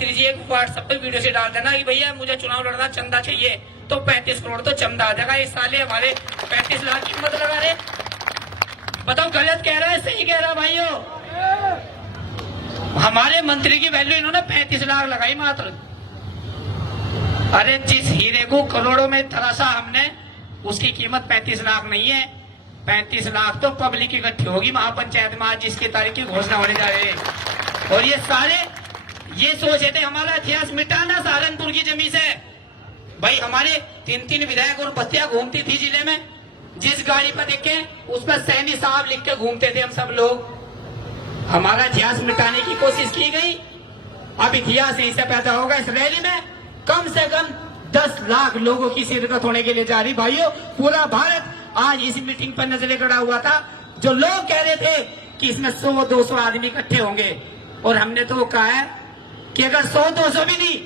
मंत्री जी एक व्हाट्सएप पे वीडियो से डाल देना कि भैया मुझे चुनाव लड़ना, चंदा चाहिए, तो 35 करोड़ तो चंदा आ जाएगा। इस साल हमारे 35 लाख की मत लगा रहे। बताओ गलत कह रहा है सही कह रहा भाइयों? हमारे मंत्री की वैल्यू इन्होंने 35 लाख लगाई मात्र। अरे जिस हीरे को करोड़ों में तराशा हमने, उसकी कीमत 35 लाख नहीं है। 35 लाख तो पब्लिक इकट्ठी होगी महापंचायत में आज जिसकी तारीख की घोषणा होने जा रही है। और ये सारे ये सोचे थे हमारा इतिहास मिटाना सहारनपुर की जमीन से। भाई हमारे 3 विधायक और बस्तियां घूमती थी जिले में, जिस गाड़ी पर देखे उस पर सैनी साहब लिख के घूमते थे हम सब लोग। हमारा इतिहास मिटाने की कोशिश की गई। अब इतिहास यहीं से पैदा होगा। इस रैली में कम से कम 10 लाख लोगों की शिरकत होने के लिए जा रही। भाइयों पूरा भारत आज इस मीटिंग पर नजरें गड़ा हुआ था। जो लोग कह रहे थे कि इसमें 100-200 आदमी इकट्ठे होंगे, और हमने तो कहा है कि अगर 100-200 भी नहीं,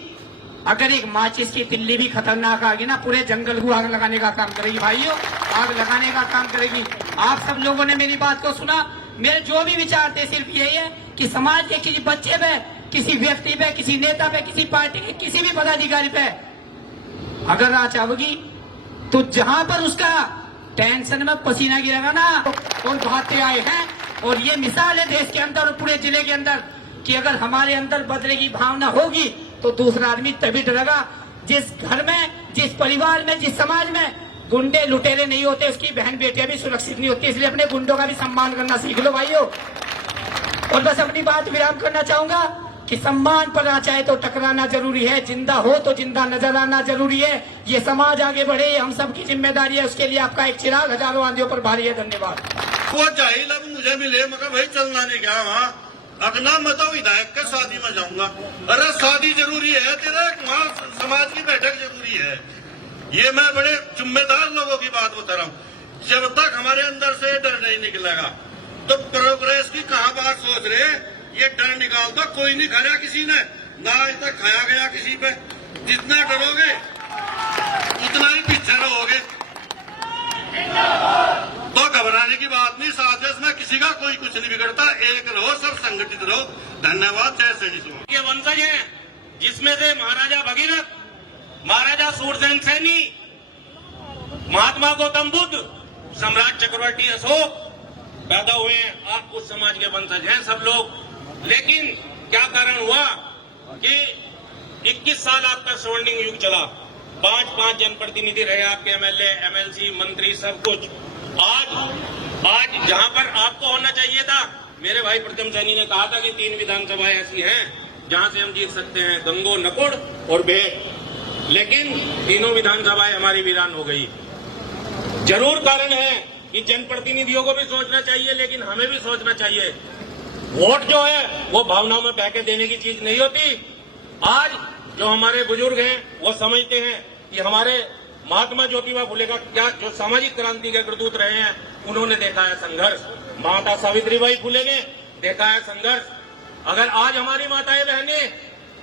अगर एक माचिस की तिल्ली भी खतरनाक आ गई ना, पूरे जंगल को आग लगाने का काम करेगी। भाइयों आग लगाने का काम करेगी। आप सब लोगों ने मेरी बात को सुना। मेरे जो भी विचार थे सिर्फ यही है कि समाज के किसी बच्चे पे, किसी व्यक्ति पे, किसी नेता पे, किसी पार्टी के किसी भी पदाधिकारी पे अगर राज आवेगी तो जहां पर उसका टेंशन में पसीना गिरेगा ना, और भागते आए हैं। और ये मिसाल है देश के अंदर और पूरे जिले के अंदर कि अगर हमारे अंदर बदले की भावना होगी तो दूसरा आदमी तभी डरेगा। जिस घर में, जिस परिवार में, जिस समाज में गुंडे लुटेरे नहीं होते, उसकी बहन बेटियां भी सुरक्षित नहीं होती। इसलिए अपने गुंडों का भी सम्मान करना सीख लो भाइयों। और बस अपनी बात विराम करना चाहूंगा कि सम्मान पर आ चाहे तो टकराना जरूरी है, जिंदा हो तो जिंदा नजर आना जरूरी है। ये समाज आगे बढ़े, हम सबकी जिम्मेदारी है। उसके लिए आपका एक चिराग हजारों आंधियों पर भारी है। धन्यवाद। वो चाहिए लब मुझे मिले, मगर भाई चलना नहीं क्या वहाँ अगना मतो विधायक के शादी में जाऊंगा। अरे शादी जरूरी है तेरा, वहाँ समाज की बैठक जरूरी है। ये मैं बड़े जिम्मेदार लोगों की बात बता रहा हूँ। जब तक हमारे अंदर से डर नहीं निकलेगा तो प्रोग्रेस की कहाँ बात सोच रहे। ये डर निकालता कोई नहीं खाया किसी ने, ना आज तक खाया गया किसी पे। जितना डरोगे उतना ही पीछे रहोगे। तो घबराने की बात नहीं। साजिश में किसी का कोई कुछ नहीं बिगड़ता। एक रहो, सब संगठित रहो। धन्यवाद। जय सैनी। के वंशज हैं जिसमें से महाराजा भगीरथ, महाराजा सूरसेन सैनी, महात्मा गौतम बुद्ध, सम्राट चक्रवर्ती अशोक पैदा हुए हैं। आप उस समाज के वंशज हैं सब लोग। लेकिन क्या कारण हुआ कि 21 साल आपका स्वर्णिम युग चला, 5 जनप्रतिनिधि रहे आपके, एमएलए, एमएलसी, मंत्री, सब कुछ। आज जहां पर आपको होना चाहिए था, मेरे भाई प्रथम सैनी ने कहा था कि 3 विधानसभाएं ऐसी हैं जहां से हम जीत सकते हैं, गंगो, नकुड़ और बेट। लेकिन तीनों विधानसभाएं हमारी वीरान हो गई। जरूर कारण है कि जनप्रतिनिधियों को भी सोचना चाहिए, लेकिन हमें भी सोचना चाहिए। वोट जो है वो भावनाओं में बह के देने की चीज नहीं होती। आज जो हमारे बुजुर्ग हैं वो समझते हैं कि हमारे महात्मा ज्योतिबा फुले का क्या जो सामाजिक क्रांति के प्रदूत रहे हैं, उन्होंने देखा है संघर्ष। माता सावित्रीबाई फुले ने देखा है संघर्ष। अगर आज हमारी माताएं बहनें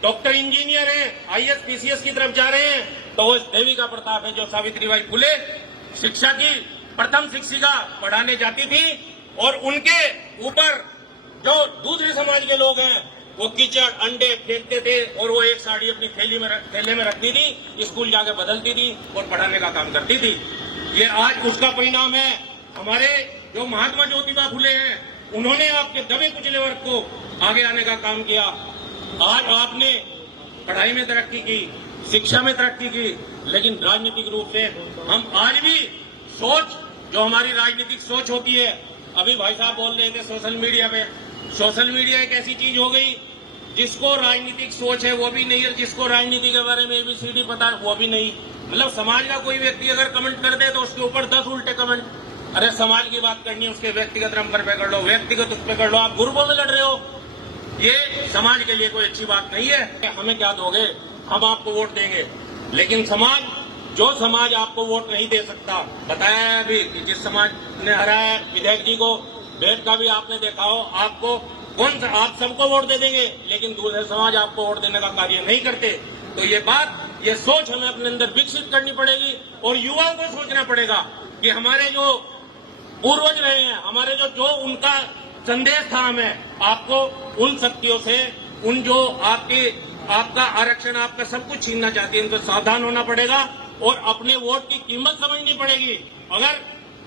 डॉक्टर, इंजीनियर हैं, आईएएस, पीसीएस की तरफ जा रहे हैं तो वो देवी का प्रताप है जो सावित्रीबाई फुले शिक्षा की प्रथम शिक्षिका पढ़ाने जाती थी। और उनके ऊपर जो दूसरे समाज के लोग हैं वो कीचड़, अंडे फेंकते थे और वो एक साड़ी अपनी थैले में रखती थी, स्कूल जाके बदलती थी और पढ़ाने का काम करती थी। ये आज उसका परिणाम है। हमारे जो महात्मा ज्योतिबा फुले हैं, उन्होंने आपके दबे कुचले वर्ग को आगे आने का काम किया। आज आपने पढ़ाई में तरक्की की, शिक्षा में तरक्की की, लेकिन राजनीतिक रूप से हम आज भी सोच, जो हमारी राजनीतिक सोच होती है, अभी भाई साहब बोल रहे थे सोशल मीडिया पे, सोशल मीडिया एक ऐसी चीज हो गई जिसको राजनीतिक सोच है वो भी नहीं है, जिसको राजनीति के बारे में ABCD पता है वो भी नहीं। मतलब समाज का कोई व्यक्ति अगर कमेंट कर दे तो उसके ऊपर 10 उल्टे कमेंट। अरे समाज की बात करनी है, उसके व्यक्तिगत नंबर पे कर लो, व्यक्तिगत उस पे कर लो। आप ग्रुपों में लड़ रहे हो, ये समाज के लिए कोई अच्छी बात नहीं है। हमें क्या दोगे, हम आपको वोट देंगे, लेकिन जो समाज आपको वोट नहीं दे सकता, बताया है अभी कि जिस समाज ने हराया विधायक जी को, बेट का भी आपने देखा हो, आपको कौन सा, आप सबको वोट दे देंगे, लेकिन दूसरे समाज आपको वोट देने का कार्य नहीं करते। तो ये सोच हमें अपने अंदर विकसित करनी पड़ेगी और युवाओं को सोचना पड़ेगा कि हमारे जो पूर्वज रहे हैं, हमारे जो उनका संदेश था हमें, आपको उन शक्तियों से, उन जो आपकी आपका आरक्षण, आपका सब कुछ छीनना चाहती है। इनको सावधान होना पड़ेगा और अपने वोट की कीमत समझनी पड़ेगी। अगर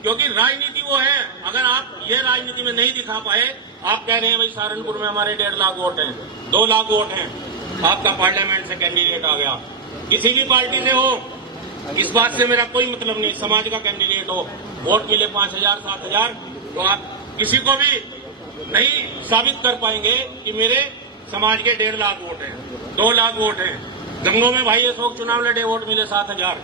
क्योंकि राजनीति वो है, अगर आप ये राजनीति में नहीं दिखा पाए, आप कह रहे हैं भाई सहारनपुर में हमारे 1.5 लाख वोट हैं, 2 लाख वोट हैं, आपका पार्लियामेंट से कैंडिडेट आ गया, किसी भी पार्टी से हो, इस बात से मेरा कोई मतलब नहीं, समाज का कैंडिडेट हो, वोट मिले 5,000 7,000, तो आप किसी को भी नहीं साबित कर पाएंगे कि मेरे समाज के 1.5 लाख वोट हैं, 2 लाख वोट हैं। गंगों में भाई अशोक चुनाव लड़े, वोट मिले 7,000।